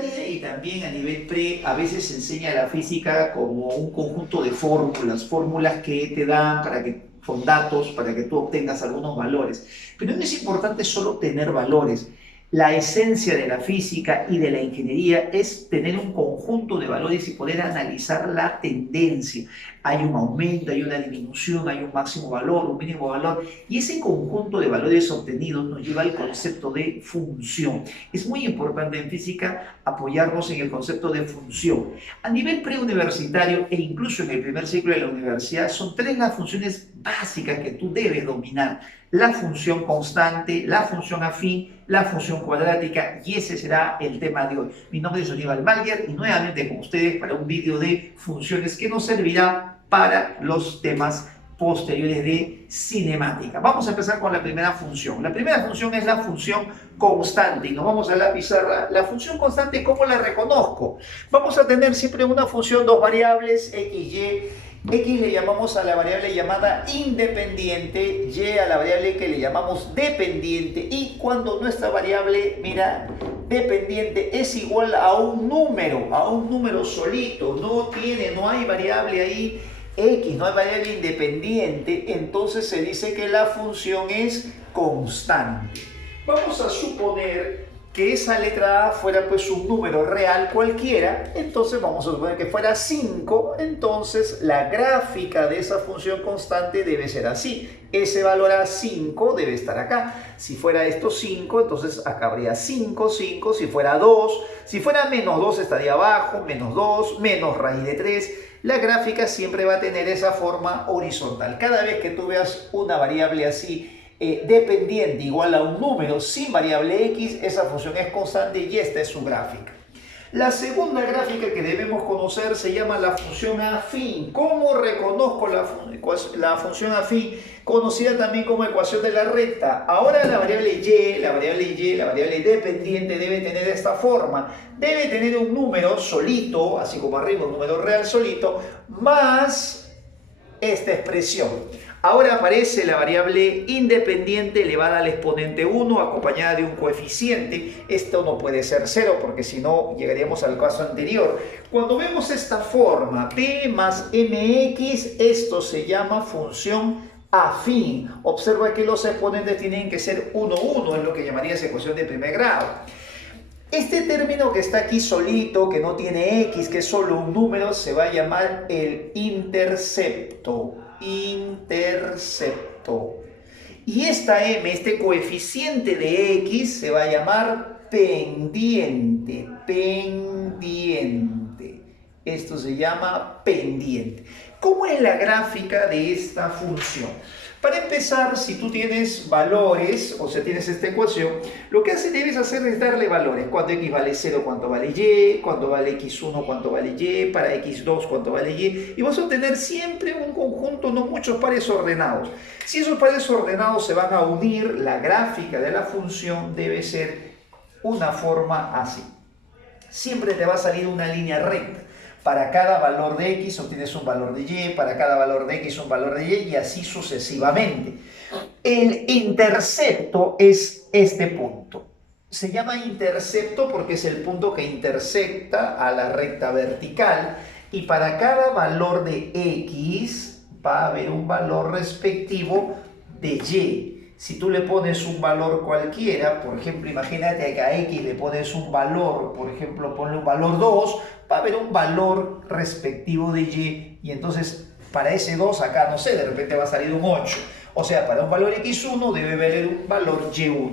Y también a nivel pre, a veces se enseña la física como un conjunto de fórmulas, fórmulas que te dan para que, con datos para que tú obtengas algunos valores. Pero no es importante solo tener valores. La esencia de la física y de la ingeniería es tener un conjunto de valores y poder analizar la tendencia. Hay un aumento, hay una disminución, hay un máximo valor, un mínimo valor, y ese conjunto de valores obtenidos nos lleva al concepto de función. Es muy importante en física apoyarnos en el concepto de función. A nivel preuniversitario e incluso en el primer ciclo de la universidad, son tres las funciones básicas que tú debes dominar: la función constante, la función afín, la función cuadrática, y ese será el tema de hoy. Mi nombre es Aníbal Mayer y nuevamente con ustedes para un vídeo de funciones que nos servirá para los temas posteriores de cinemática. Vamos a empezar con la primera función. La primera función es la función constante y nos vamos a la pizarra. La función constante, ¿cómo la reconozco? Vamos a tener siempre una función, dos variables, x, y. X le llamamos a la variable llamada independiente, y a la variable que le llamamos dependiente, y cuando nuestra variable, mira, dependiente es igual a un número solito, no hay variable ahí X, no hay variable independiente, entonces se dice que la función es constante. Vamos a suponer que esa letra A fuera pues un número real cualquiera, entonces vamos a suponer que fuera 5, entonces la gráfica de esa función constante debe ser así. Ese valor A5 debe estar acá. Si fuera esto 5, entonces acá habría 5, 5. Si fuera 2, si fuera menos 2 estaría abajo, menos 2, menos raíz de 3. La gráfica siempre va a tener esa forma horizontal. Cada vez que tú veas una variable así, dependiente igual a un número sin variable x, esa función es constante y esta es su gráfica. La segunda gráfica que debemos conocer se llama la función afín. ¿Cómo reconozco la función afín? Conocida también como ecuación de la recta. Ahora la variable y, la variable dependiente debe tener esta forma. Debe tener un número solito, así como arriba un número real solito, más esta expresión. Ahora aparece la variable independiente elevada al exponente 1 acompañada de un coeficiente. Esto no puede ser 0 porque si no llegaríamos al caso anterior. Cuando vemos esta forma, p más mx, esto se llama función afín. Observa que los exponentes tienen que ser 1, 1, es lo que llamarías ecuación de primer grado. Este término que está aquí solito, que no tiene x, que es solo un número, se va a llamar el intercepto. Y esta m, este coeficiente de x, se va a llamar pendiente. Esto se llama pendiente. ¿Cómo es la gráfica de esta función? Para empezar, si tú tienes valores, o sea, tienes esta ecuación, lo que debes hacer es darle valores. Cuando x vale 0, cuánto vale y, cuando vale x1, cuánto vale y, para x2, cuánto vale y vas a obtener siempre un conjunto, no muchos pares ordenados. Si esos pares ordenados se van a unir, la gráfica de la función debe ser una forma así. Siempre te va a salir una línea recta. Para cada valor de x obtienes un valor de y, para cada valor de x un valor de y así sucesivamente. El intercepto es este punto. Se llama intercepto porque es el punto que intersecta a la recta vertical y para cada valor de x va a haber un valor respectivo de y. Si tú le pones un valor cualquiera, por ejemplo, imagínate que a x le pones un valor, por ejemplo, ponle un valor 2, va a haber un valor respectivo de y entonces para ese 2 acá, no sé, de repente va a salir un 8. O sea, para un valor x1 debe haber un valor y1.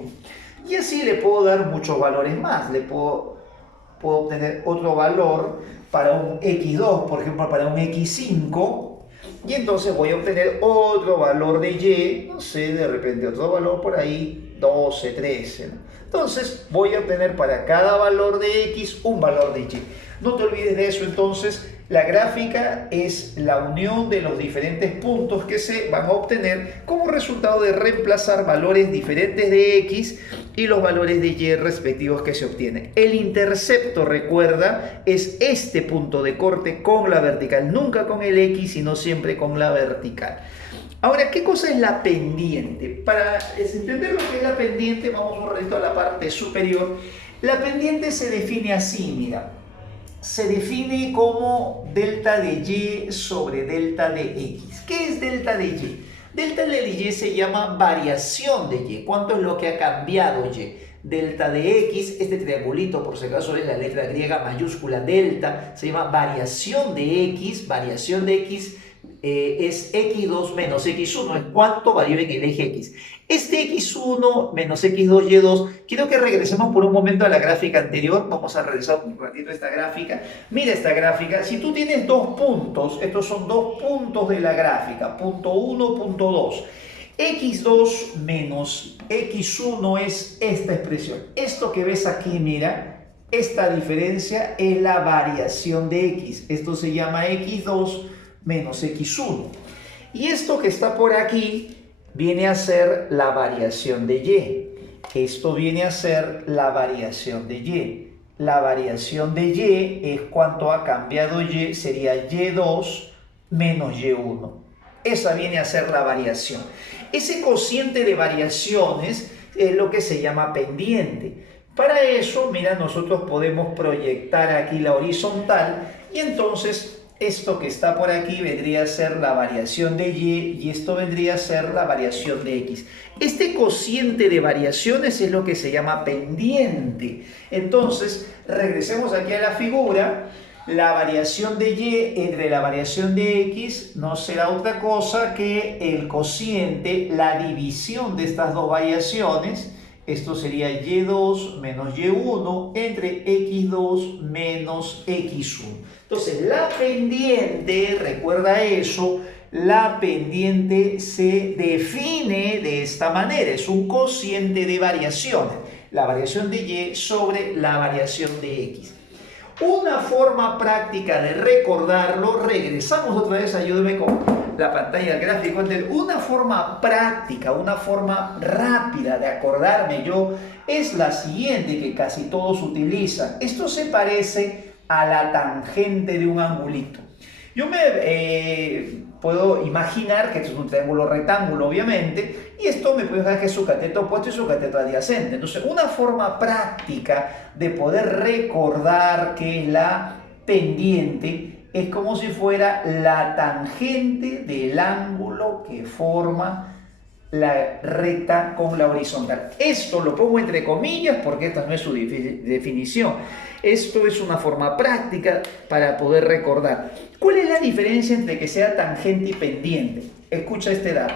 Y así le puedo dar muchos valores más. Puedo obtener otro valor para un x2, por ejemplo, para un x5. Y entonces voy a obtener otro valor de y, no sé, de repente otro valor por ahí, 12, 13. ¿No? Entonces voy a obtener para cada valor de x un valor de y. No te olvides de eso, entonces la gráfica es la unión de los diferentes puntos que se van a obtener como resultado de reemplazar valores diferentes de x y los valores de y respectivos que se obtienen. El intercepto, recuerda, es este punto de corte con la vertical, nunca con el x, sino siempre con la vertical. Ahora, ¿qué cosa es la pendiente? Para entender lo que es la pendiente, vamos un ratito a la parte superior. La pendiente se define así, mira. Se define como delta de y sobre delta de x. ¿Qué es delta de y? Delta de y se llama variación de y. ¿Cuánto es lo que ha cambiado y? Delta de x, este triangulito por si acaso es la letra griega mayúscula delta, se llama variación de x. Variación de x es x2 menos x1, es cuánto varió en el eje x. Este x1 menos x2, y2, quiero que regresemos por un momento a la gráfica anterior. Vamos a revisar un ratito esta gráfica. Mira esta gráfica, si tú tienes dos puntos, estos son dos puntos de la gráfica, punto 1, punto 2. x2 menos x1 es esta expresión. Esto que ves aquí, mira, esta diferencia es la variación de x. Esto se llama x2 menos x1. Y esto que está por aquí viene a ser la variación de y. Esto viene a ser la variación de y. La variación de y es cuánto ha cambiado y, sería y2 menos y1. Esa viene a ser la variación. Ese cociente de variaciones es lo que se llama pendiente. Para eso, mira, nosotros podemos proyectar aquí la horizontal y entonces esto que está por aquí vendría a ser la variación de y esto vendría a ser la variación de x. Este cociente de variaciones es lo que se llama pendiente. Entonces, regresemos aquí a la figura. La variación de y entre la variación de x no será otra cosa que el cociente, la división de estas dos variaciones. Esto sería y2 menos y1 entre x2 menos x1. Entonces, la pendiente, recuerda eso, la pendiente se define de esta manera. Es un cociente de variaciones. La variación de y sobre la variación de x. Una forma práctica de recordarlo, regresamos otra vez, ayúdeme con la pantalla del gráfico. Una forma práctica, una forma rápida de acordarme yo es la siguiente que casi todos utilizan. Esto se parece a la tangente de un angulito. Yo me puedo imaginar que esto es un triángulo rectángulo, obviamente, y esto me puede dejar que es su cateto opuesto y su cateto adyacente. Entonces, una forma práctica de poder recordar que la pendiente es como si fuera la tangente del ángulo que forma la recta con la horizontal. Esto lo pongo entre comillas porque esta no es su definición. Esto es una forma práctica para poder recordar. ¿Cuál es la diferencia entre que sea tangente y pendiente? Escucha este dato.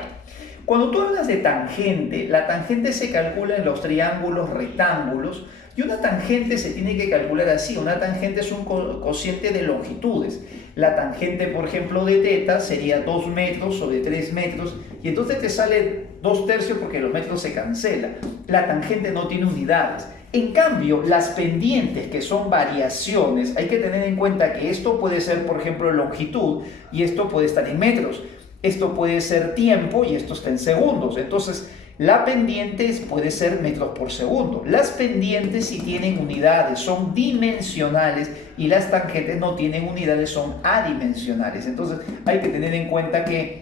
Cuando tú hablas de tangente, la tangente se calcula en los triángulos rectángulos y una tangente se tiene que calcular así. Una tangente es un cociente de longitudes. La tangente, por ejemplo, de teta sería 2 metros sobre 3 metros y entonces te sale 2/3 porque los metros se cancelan. La tangente no tiene unidades. En cambio, las pendientes, que son variaciones, hay que tener en cuenta que esto puede ser, por ejemplo, longitud y esto puede estar en metros. Esto puede ser tiempo y esto está en segundos. Entonces, la pendiente puede ser metros por segundo. Las pendientes sí tienen unidades, son dimensionales y las tangentes no tienen unidades, son adimensionales. Entonces, hay que tener en cuenta que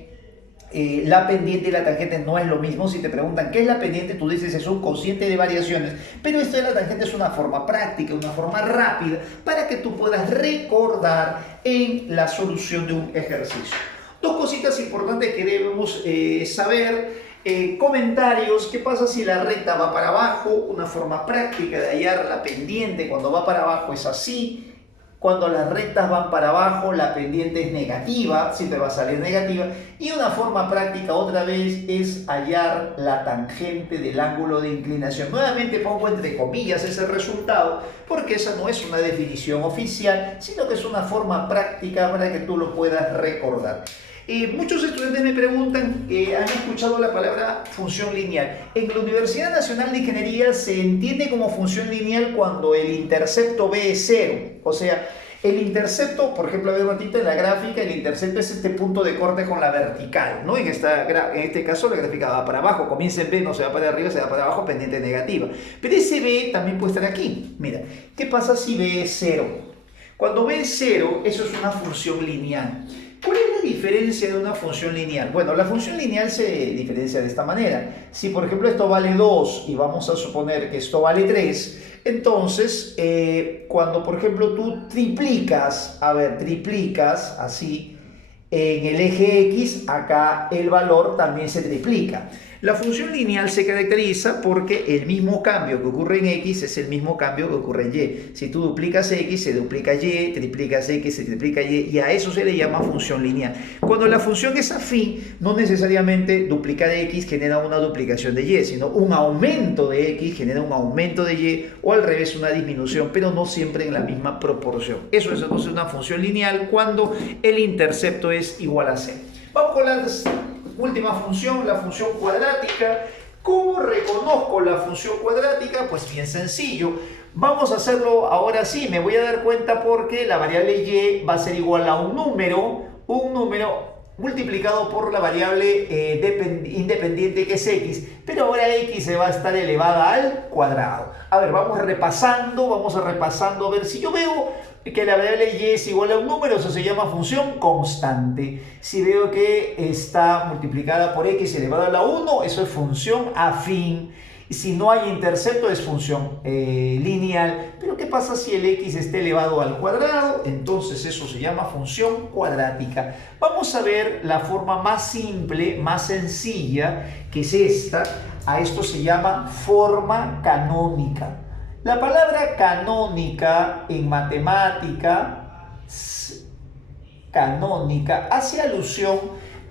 la pendiente y la tangente no es lo mismo. Si te preguntan qué es la pendiente, tú dices es un cociente de variaciones, pero esto de la tangente es una forma práctica, una forma rápida para que tú puedas recordar en la solución de un ejercicio. Dos cositas importantes que debemos saber. Comentarios: ¿qué pasa si la recta va para abajo? Una forma práctica de hallar la pendiente cuando va para abajo es así. Cuando las rectas van para abajo, la pendiente es negativa, siempre va a salir negativa. Y una forma práctica, otra vez, es hallar la tangente del ángulo de inclinación. Nuevamente pongo entre comillas ese resultado, porque esa no es una definición oficial, sino que es una forma práctica para que tú lo puedas recordar. Muchos estudiantes me preguntan, ¿han escuchado la palabra función lineal? En la Universidad Nacional de Ingeniería se entiende como función lineal cuando el intercepto B es 0. O sea, el intercepto, por ejemplo, a ver un ratito en la gráfica, el intercepto es este punto de corte con la vertical, ¿no? En este caso la gráfica va para abajo, comienza en B, no se va para arriba, se va para abajo, pendiente negativa. Pero ese B también puede estar aquí. Mira, ¿qué pasa si B es 0? Cuando B es 0, eso es una función lineal. ¿Cuál es la diferencia de una función lineal? Bueno, la función lineal se diferencia de esta manera. Si, por ejemplo, esto vale 2 y vamos a suponer que esto vale 3, Entonces, cuando por ejemplo tú triplicas, triplicas así en el eje X, acá el valor también se triplica. La función lineal se caracteriza porque el mismo cambio que ocurre en X es el mismo cambio que ocurre en Y. Si tú duplicas X, se duplica Y, triplicas X, se triplica Y a eso se le llama función lineal. Cuando la función es afín, no necesariamente duplicar X genera una duplicación de Y, sino un aumento de X genera un aumento de Y o al revés una disminución, pero no siempre en la misma proporción. Eso es entonces una función lineal cuando el intercepto es igual a 0. Vamos con la última función, la función cuadrática. ¿Cómo reconozco la función cuadrática? Pues bien sencillo. Vamos a hacerlo ahora sí. Me voy a dar cuenta porque la variable y va a ser igual a un número multiplicado por la variable independiente que es x, pero ahora x se va a estar elevada al cuadrado. A ver, vamos repasando, a ver si yo veo que la variable y es igual a un número, eso se llama función constante. Si veo que está multiplicada por x elevado a la 1, eso es función afín. Y si no hay intercepto es función lineal. Pero ¿qué pasa si el x está elevado al cuadrado? Entonces eso se llama función cuadrática. Vamos a ver la forma más simple, más sencilla, que es esta. A esto se llama forma canónica. La palabra canónica en matemática, canónica, hace alusión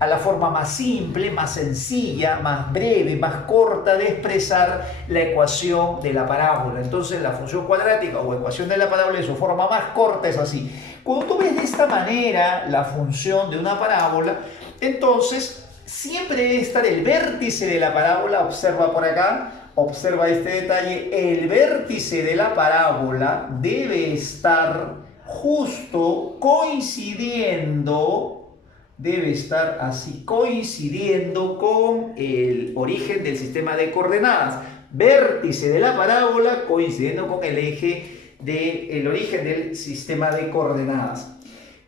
a la forma más simple, más sencilla, más breve, más corta de expresar la ecuación de la parábola. Entonces la función cuadrática o ecuación de la parábola en su forma más corta es así. Cuando tú ves de esta manera la función de una parábola, entonces siempre debe estar el vértice de la parábola, observa por acá, observa este detalle, el vértice de la parábola debe estar justo coincidiendo, debe estar así, coincidiendo con el origen del sistema de coordenadas. Vértice de la parábola coincidiendo con el eje del origen del sistema de coordenadas.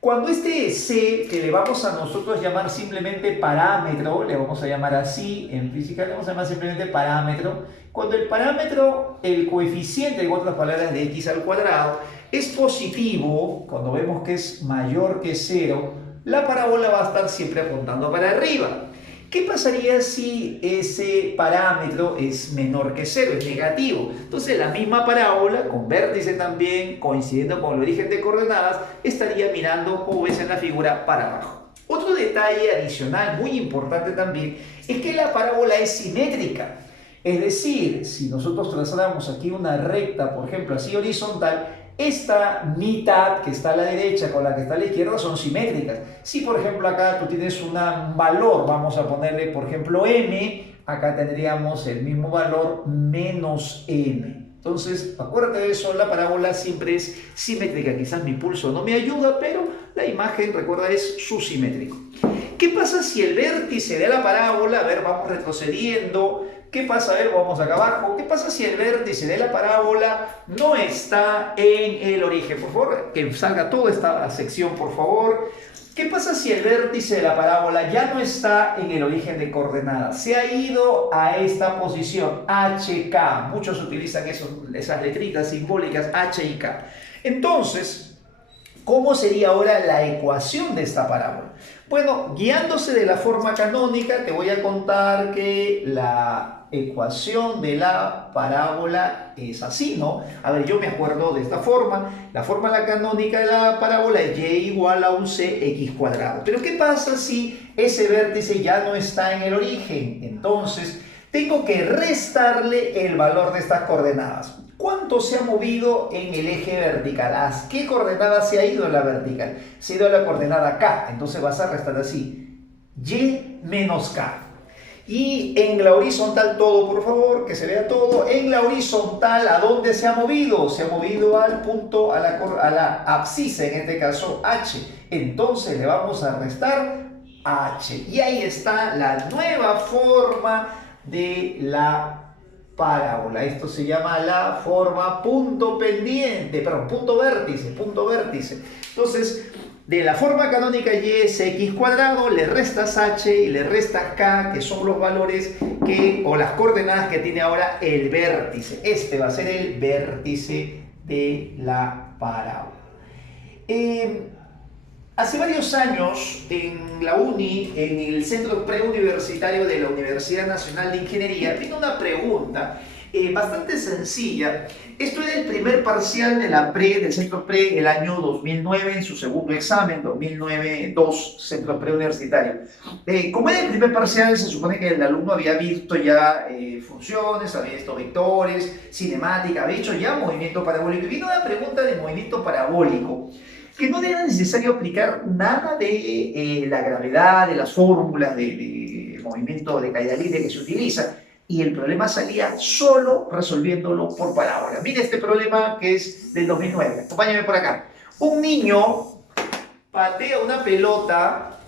Cuando este C, que le vamos a nosotros llamar simplemente parámetro, le vamos a llamar así, en física le vamos a llamar simplemente parámetro, cuando el parámetro, el coeficiente, en otras palabras, de x al cuadrado, es positivo, cuando vemos que es mayor que 0, la parábola va a estar siempre apuntando para arriba. ¿Qué pasaría si ese parámetro es menor que 0, es negativo? Entonces la misma parábola, con vértice también, coincidiendo con el origen de coordenadas, estaría mirando, como ves en la figura, para abajo. Otro detalle adicional muy importante también es que la parábola es simétrica. Es decir, si nosotros trazáramos aquí una recta, por ejemplo, así horizontal, esta mitad que está a la derecha con la que está a la izquierda son simétricas. Si por ejemplo acá tú tienes un valor, vamos a ponerle por ejemplo m, acá tendríamos el mismo valor menos m. Entonces, acuérdate de eso, la parábola siempre es simétrica. Quizás mi pulso no me ayuda, pero la imagen, recuerda, es subsimétrico. ¿Qué pasa si el vértice de la parábola, a ver, vamos retrocediendo, ¿qué pasa? A ver, vamos acá abajo. ¿Qué pasa si el vértice de la parábola no está en el origen? Por favor, que salga toda esta sección, por favor. ¿Qué pasa si el vértice de la parábola ya no está en el origen de coordenadas? Se ha ido a esta posición, HK. Muchos utilizan esas letritas simbólicas, H y K. Entonces, ¿cómo sería ahora la ecuación de esta parábola? Bueno, guiándose de la forma canónica, te voy a contar que la ecuación de la parábola es así, ¿no? A ver, yo me acuerdo de esta forma. La forma canónica de la parábola es y igual a un cx cuadrado. Pero ¿qué pasa si ese vértice ya no está en el origen? Entonces, tengo que restarle el valor de estas coordenadas. ¿Cuánto se ha movido en el eje vertical? ¿A qué coordenada se ha ido en la vertical? Se ha ido a la coordenada K. Entonces vas a restar así. Y menos K. Y en la horizontal todo, por favor, que se vea todo. En la horizontal, ¿a dónde se ha movido? Se ha movido al punto, a la abscisa, en este caso H. Entonces le vamos a restar H. Y ahí está la nueva forma de la parábola. Esto se llama la forma punto pendiente, perdón, punto vértice, punto vértice. Entonces, de la forma canónica y es x cuadrado, le restas h y le restas k, que son los valores que, o las coordenadas que tiene ahora el vértice. Este va a ser el vértice de la parábola. Hace varios años en la UNI, en el Centro Preuniversitario de la Universidad Nacional de Ingeniería, vino una pregunta bastante sencilla. Esto era el primer parcial de la del Centro Pre el año 2009, en su segundo examen, 2009-2, Centro Preuniversitario. Como era el primer parcial, se supone que el alumno había visto ya funciones, había visto vectores, cinemática, había hecho ya movimiento parabólico. Y vino una pregunta de movimiento parabólico, que no era necesario aplicar nada de la gravedad, de las fórmulas de movimiento de caída libre que se utiliza, y el problema salía solo resolviéndolo por parábola. Mira este problema que es del 2009. Acompáñame por acá. Un niño patea una pelota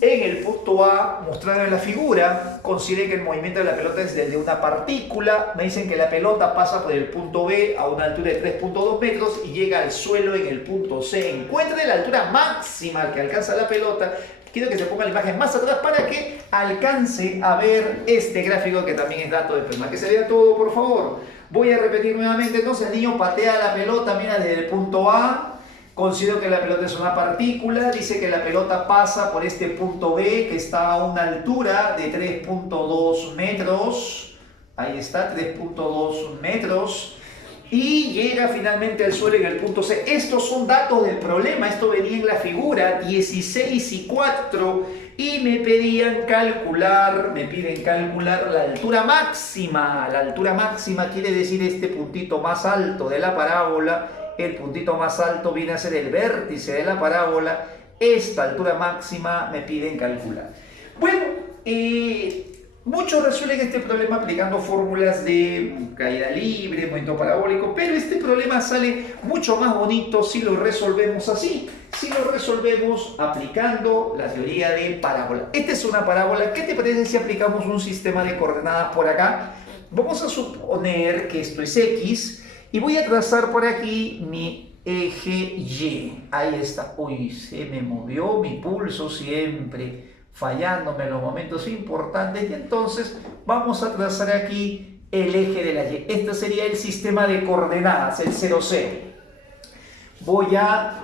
en el punto A, mostrado en la figura. Considere que el movimiento de la pelota es el de una partícula. Me dicen que la pelota pasa por el punto B a una altura de 3.2 metros y llega al suelo en el punto C. Encuentre la altura máxima que alcanza la pelota. Quiero que se ponga la imagen más atrás para que alcance a ver este gráfico, que también es dato de plasma. Que se vea todo, por favor. Voy a repetir nuevamente. Entonces, el niño patea la pelota, mira, desde el punto A. Considero que la pelota es una partícula. Dice que la pelota pasa por este punto B, que está a una altura de 3.2 metros. Ahí está, 3.2 metros. Y llega finalmente al suelo en el punto C. Estos son datos del problema. Esto venía en la figura 16 y 4. Y me piden calcular la altura máxima. La altura máxima quiere decir este puntito más alto de la parábola. El puntito más alto viene a ser el vértice de la parábola. Esta altura máxima me piden calcular. Bueno, muchos resuelven este problema aplicando fórmulas de caída libre, movimiento parabólico, pero este problema sale mucho más bonito si lo resolvemos así, si lo resolvemos aplicando la teoría de parábola. Esta es una parábola. ¿Qué te parece si aplicamos un sistema de coordenadas por acá? Vamos a suponer que esto es X y voy a trazar por aquí mi eje Y. Ahí está. Uy, se me movió mi pulso siempre, fallándome en los momentos importantes, y entonces vamos a trazar aquí el eje de la Y. Este sería el sistema de coordenadas, el 0, 0. Voy a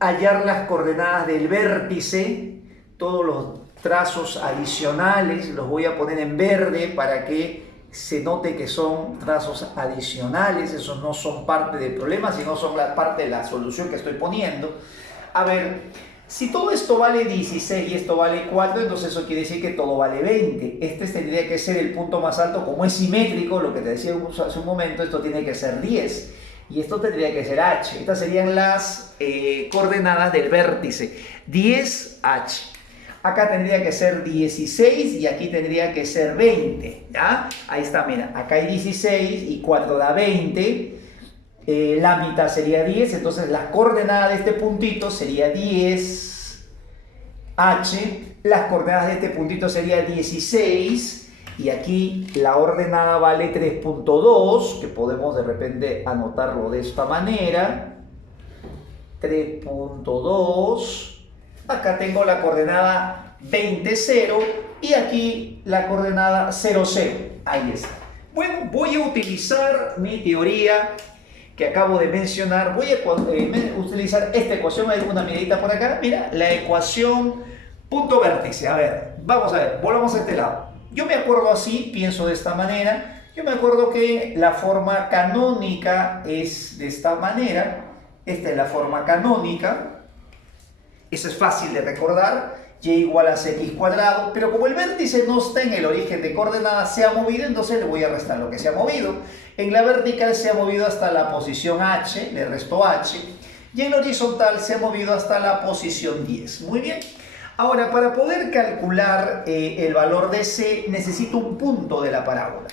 hallar las coordenadas del vértice. Todos los trazos adicionales los voy a poner en verde para que se note que son trazos adicionales. Esos no son parte del problema, sino son parte de la solución que estoy poniendo. A ver, si todo esto vale 16 y esto vale 4, entonces eso quiere decir que todo vale 20. Este tendría que ser el punto más alto. Como es simétrico, lo que te decía hace un momento, esto tiene que ser 10. Y esto tendría que ser H. Estas serían las coordenadas del vértice. 10H. Acá tendría que ser 16 y aquí tendría que ser 20. ¿Ya? Ahí está, mira. Acá hay 16 y 4 da 20. La mitad sería 10, entonces la coordenada de este puntito sería 10H, las coordenadas de este puntito sería 16, y aquí la ordenada vale 3.2, que podemos de repente anotarlo de esta manera, 3.2, acá tengo la coordenada 20, 0, y aquí la coordenada 0, 0, ahí está. Bueno, voy a utilizar mi teoría que acabo de mencionar. Voy a utilizar esta ecuación. Hay una miradita por acá. Mira, la ecuación punto vértice. A ver, vamos a ver, volvamos a este lado. Yo me acuerdo así, pienso de esta manera. Yo me acuerdo que la forma canónica es de esta manera. Esta es la forma canónica. Eso es fácil de recordar. Y igual a x cuadrado, pero como el vértice no está en el origen de coordenadas, se ha movido, entonces le voy a restar lo que se ha movido. En la vertical se ha movido hasta la posición H, le resto H, y en la horizontal se ha movido hasta la posición 10. Muy bien. Ahora, para poder calcular el valor de C, necesito un punto de la parábola.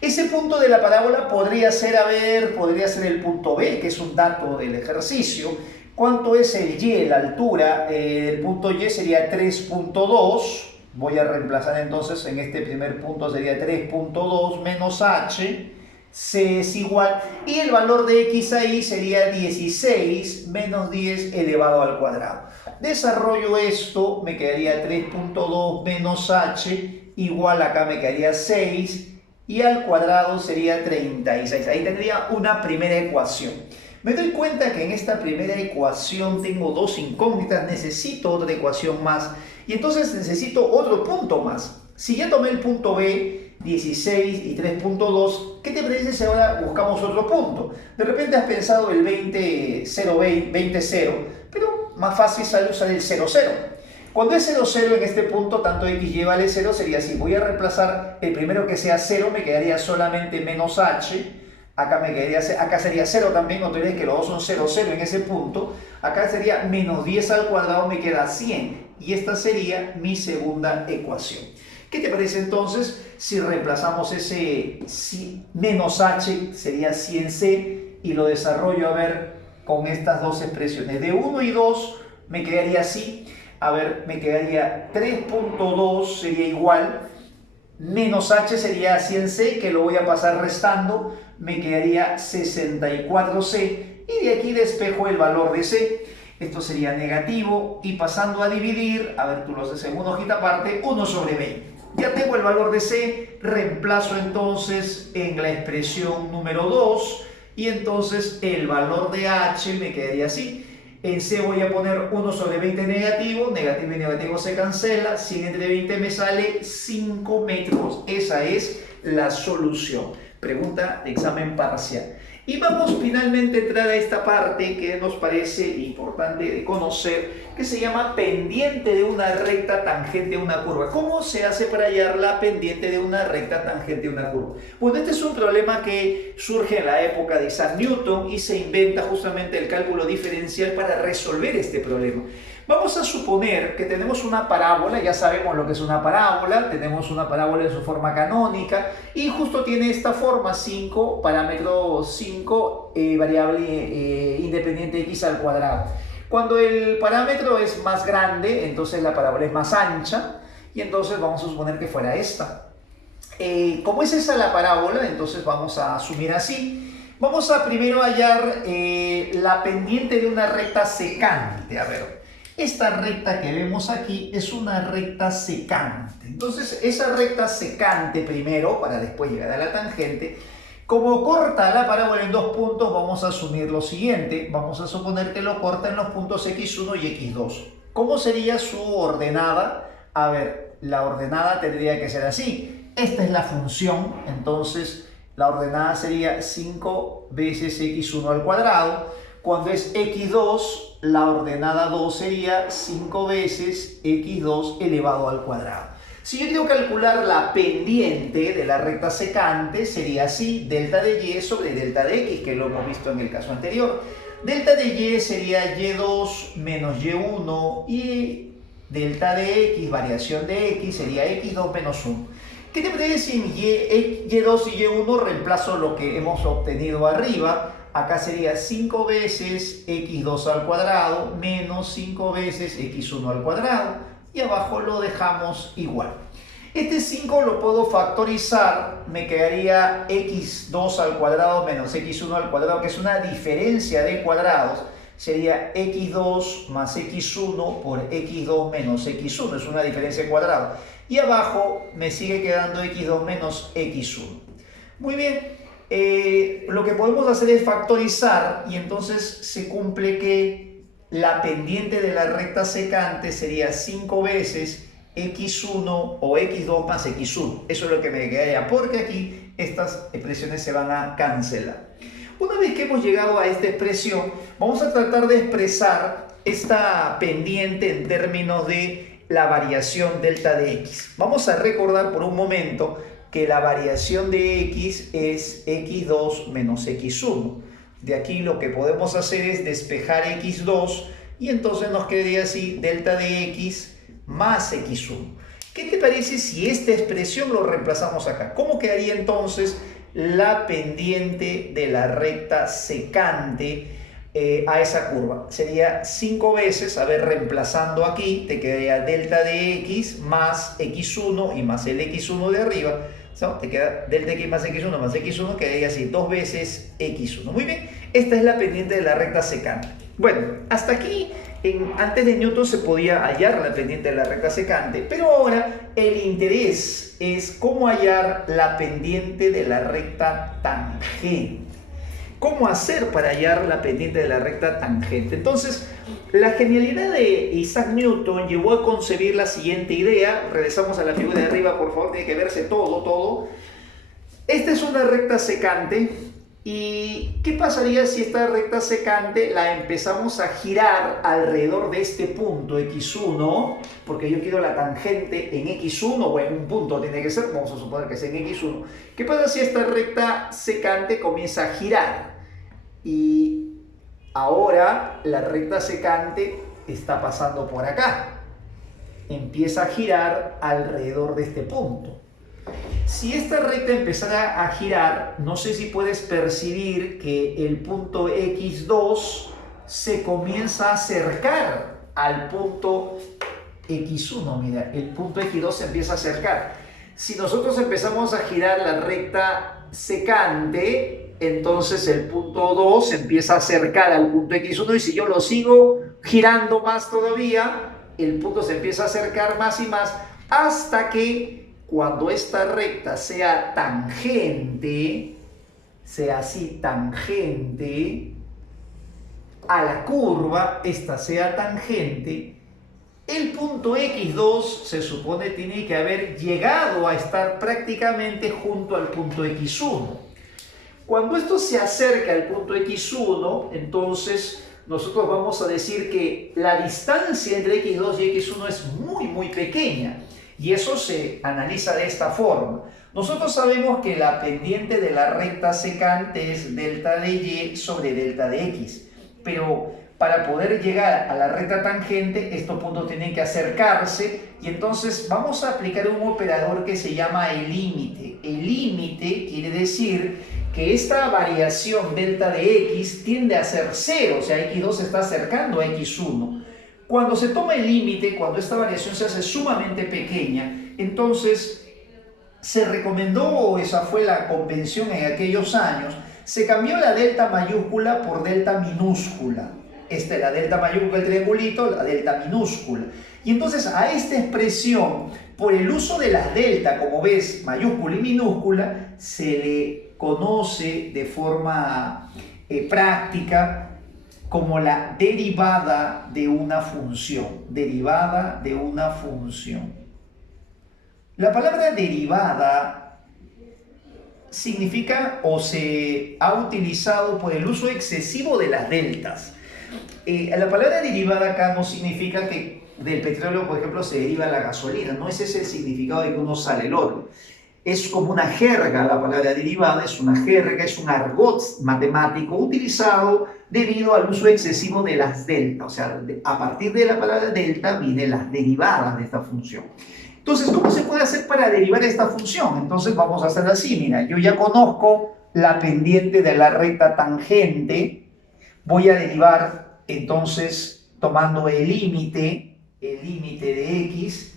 Ese punto de la parábola podría ser, podría ser el punto B, que es un dato del ejercicio. ¿Cuánto es el Y? La altura del punto Y sería 3.2. Voy a reemplazar entonces en este primer punto sería 3.2 menos h, c es igual, y el valor de x ahí sería 16 menos 10 elevado al cuadrado. Desarrollo esto, me quedaría 3.2 menos h igual, acá me quedaría 6, y al cuadrado sería 36. Ahí tendría una primera ecuación. Me doy cuenta que en esta primera ecuación tengo dos incógnitas, necesito otra ecuación más, y entonces necesito otro punto más. Si ya tomé el punto B, 16 y 3.2, ¿qué te parece si ahora buscamos otro punto? De repente has pensado el 20, 0, 20, 0, pero más fácil sale usar el 0, 0. Cuando es 0, 0 en este punto, tanto x y vale 0 sería así. Voy a reemplazar el primero que sea 0, me quedaría solamente menos h. Acá me quedaría, acá sería 0 también, no te olvides que los dos son 0, 0 en ese punto. Acá sería menos 10 al cuadrado, me queda 100. Y esta sería mi segunda ecuación. ¿Qué te parece entonces si reemplazamos ese menos h, sería 100c, y lo desarrollo a ver con estas dos expresiones? De 1 y 2 me quedaría así. A ver, me quedaría 3.2 sería igual, menos h sería 100c, que lo voy a pasar restando, me quedaría 64c, y de aquí despejo el valor de c. Esto sería negativo, y pasando a dividir, a ver, tú lo haces en una hojita aparte, 1 sobre 20. Ya tengo el valor de c, reemplazo entonces en la expresión número 2, y entonces el valor de h me quedaría así. En c voy a poner 1 sobre 20 negativo, negativo y negativo se cancela, 100 entre 20 me sale 5 metros. Esa es la solución. Pregunta de examen parcial. Y vamos finalmente a entrar a esta parte que nos parece importante de conocer, que se llama pendiente de una recta tangente a una curva. ¿Cómo se hace para hallar la pendiente de una recta tangente a una curva? Bueno, este es un problema que surge en la época de Isaac Newton y se inventa justamente el cálculo diferencial para resolver este problema. Vamos a suponer que tenemos una parábola, ya sabemos lo que es una parábola, tenemos una parábola en su forma canónica y justo tiene esta forma, 5, parámetro 5, variable independiente x al cuadrado. Cuando el parámetro es más grande, entonces la parábola es más ancha y entonces vamos a suponer que fuera esta. Como es esa la parábola, entonces vamos a asumir así. Vamos a primero hallar la pendiente de una recta secante. A ver, esta recta que vemos aquí es una recta secante. Entonces, esa recta secante primero, para después llegar a la tangente, como corta la parábola en dos puntos, vamos a asumir lo siguiente. Vamos a suponer que lo corta en los puntos x1 y x2. ¿Cómo sería su ordenada? A ver, la ordenada tendría que ser así. Esta es la función, entonces la ordenada sería 5 veces x1 al cuadrado. Cuando es x2, la ordenada 2 sería 5 veces x2 elevado al cuadrado. Si yo quiero calcular la pendiente de la recta secante, sería así, delta de y sobre delta de x, que lo hemos visto en el caso anterior. Delta de y sería y2 menos y1, y delta de x, variación de x, sería x2 menos 1. ¿Qué te parece si en y2 y y1 reemplazo lo que hemos obtenido arriba? Acá sería 5 veces x2 al cuadrado menos 5 veces x1 al cuadrado. Y abajo lo dejamos igual. Este 5 lo puedo factorizar. Me quedaría x2 al cuadrado menos x1 al cuadrado, que es una diferencia de cuadrados. Sería x2 más x1 por x2 menos x1. Es una diferencia de cuadrado. Y abajo me sigue quedando x2 menos x1. Muy bien. Lo que podemos hacer es factorizar y entonces se cumple que la pendiente de la recta secante sería 5 veces x1 o x2 más x1. Eso es lo que me quedaría, porque aquí estas expresiones se van a cancelar. Una vez que hemos llegado a esta expresión, vamos a tratar de expresar esta pendiente en términos de la variación delta de x. Vamos a recordar por un momento que la variación de x es x2 menos x1. De aquí lo que podemos hacer es despejar x2 y entonces nos quedaría así delta de x más x1. ¿Qué te parece si esta expresión lo reemplazamos acá? ¿Cómo quedaría entonces la pendiente de la recta secante a esa curva. Sería 5 veces, a ver, reemplazando aquí, te quedaría delta de x más x1 y más el x1 de arriba. ¿No? Te queda delta x más x1, quedaría así, 2 veces x1. Muy bien, esta es la pendiente de la recta secante. Bueno, hasta aquí, antes de Newton se podía hallar la pendiente de la recta secante, pero ahora el interés es cómo hallar la pendiente de la recta tangente. ¿Cómo hacer para hallar la pendiente de la recta tangente? Entonces, la genialidad de Isaac Newton llevó a concebir la siguiente idea. Regresamos a la figura de arriba, por favor, tiene que verse todo. Esta es una recta secante. ¿Y qué pasaría si esta recta secante la empezamos a girar alrededor de este punto x1? Porque yo quiero la tangente en x1 o en un punto tiene que ser, vamos a suponer que sea en x1. ¿Qué pasa si esta recta secante comienza a girar? Y ahora la recta secante está pasando por acá. Empieza a girar alrededor de este punto. Si esta recta empezara a girar, no sé si puedes percibir que el punto x2 se comienza a acercar al punto x1. Mira, el punto x2 se empieza a acercar. Si nosotros empezamos a girar la recta secante, entonces el punto 2 se empieza a acercar al punto x1, y si yo lo sigo girando más todavía, el punto se empieza a acercar más y más, hasta que cuando esta recta sea tangente, sea así tangente a la curva, esta sea tangente, el punto x2 se supone tiene que haber llegado a estar prácticamente junto al punto x1. Cuando esto se acerca al punto x1, entonces nosotros vamos a decir que la distancia entre x2 y x1 es muy pequeña. Y eso se analiza de esta forma. Nosotros sabemos que la pendiente de la recta secante es delta de y sobre delta de x. Pero para poder llegar a la recta tangente, estos puntos tienen que acercarse. Y entonces vamos a aplicar un operador que se llama el límite. El límite quiere decir que esta variación delta de x tiende a ser 0. O sea, x2 se está acercando a x1. Cuando se toma el límite, cuando esta variación se hace sumamente pequeña, entonces se recomendó, esa fue la convención en aquellos años, se cambió la delta mayúscula por delta minúscula. Esta es la delta mayúscula del triangulito, la delta minúscula. Y entonces a esta expresión, por el uso de las delta, como ves, mayúscula y minúscula, se le conoce de forma práctica como la derivada de una función. Derivada de una función. La palabra derivada significa o se ha utilizado por el uso excesivo de las deltas. La palabra derivada acá no significa que del petróleo, por ejemplo, se deriva la gasolina. No es ese el significado de que uno sale el oro. Es como una jerga, la palabra derivada es una jerga, es un argot matemático utilizado debido al uso excesivo de las deltas. O sea, a partir de la palabra delta vienen las derivadas de esta función. Entonces, ¿cómo se puede hacer para derivar esta función? Entonces vamos a hacer así, mira, yo ya conozco la pendiente de la recta tangente, voy a derivar entonces tomando el límite de x.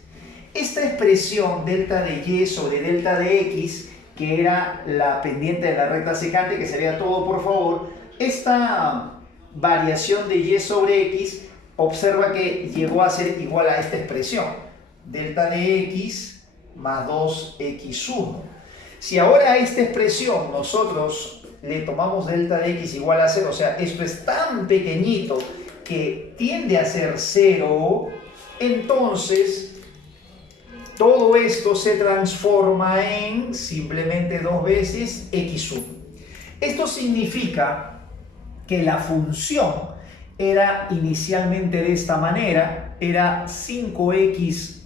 Esta expresión delta de y sobre delta de x, que era la pendiente de la recta secante, que sería todo por favor, esta variación de y sobre x, observa que llegó a ser igual a esta expresión, delta de x más 2x1. Si ahora a esta expresión nosotros le tomamos delta de x igual a 0, o sea, esto es tan pequeñito que tiende a ser 0, entonces todo esto se transforma en simplemente 2 veces x1. Esto significa que la función era inicialmente de esta manera, era 5x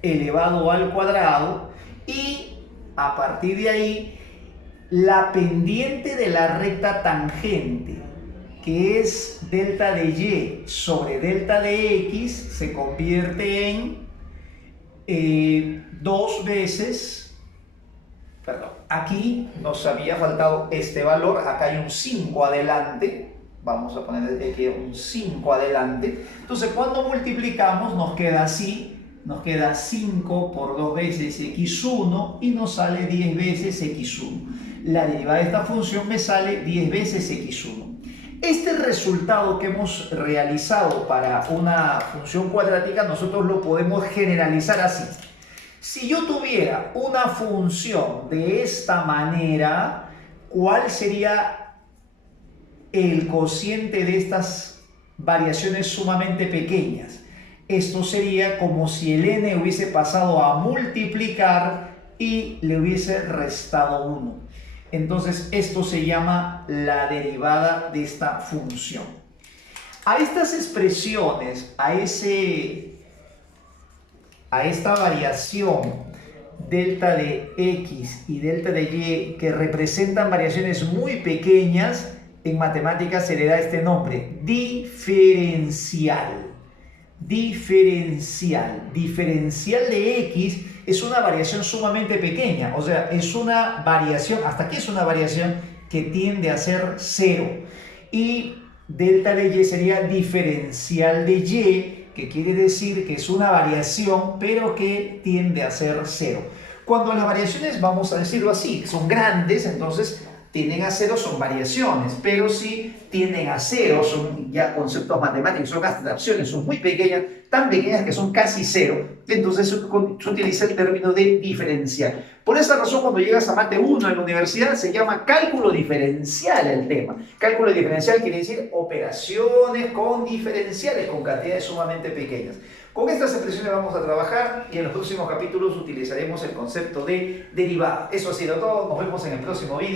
elevado al cuadrado, y a partir de ahí la pendiente de la recta tangente, que es delta de y sobre delta de x, se convierte en 2 veces, perdón, aquí nos había faltado este valor, acá hay un 5 adelante, vamos a poner aquí un 5 adelante. Entonces cuando multiplicamos nos queda así, nos queda 5 por 2 veces x1 y nos sale 10 veces x1. La derivada de esta función me sale 10 veces x1. Este resultado que hemos realizado para una función cuadrática nosotros lo podemos generalizar así. Si yo tuviera una función de esta manera, ¿cuál sería el cociente de estas variaciones sumamente pequeñas? Esto sería como si el n hubiese pasado a multiplicar y le hubiese restado 1. Entonces esto se llama la derivada de esta función. A estas expresiones, a esta variación delta de x y delta de y, que representan variaciones muy pequeñas, en matemáticas se le da este nombre: diferencial. Diferencial. Diferencial de x es una variación sumamente pequeña, o sea, es una variación, hasta aquí es una variación que tiende a ser 0. Y delta de y sería diferencial de y, que quiere decir que es una variación, pero que tiende a ser 0. Cuando las variaciones, vamos a decirlo así, son grandes, entonces tienden a 0, son variaciones, pero si tienden a 0, son ya conceptos matemáticos, son abstracciones, son muy pequeñas, tan pequeñas que son casi 0, entonces se utiliza el término de diferencial. Por esa razón, cuando llegas a Mate 1 en la universidad, se llama cálculo diferencial el tema. Cálculo diferencial quiere decir operaciones con diferenciales, con cantidades sumamente pequeñas. Con estas expresiones vamos a trabajar y en los próximos capítulos utilizaremos el concepto de derivada. Eso ha sido todo, nos vemos en el próximo vídeo.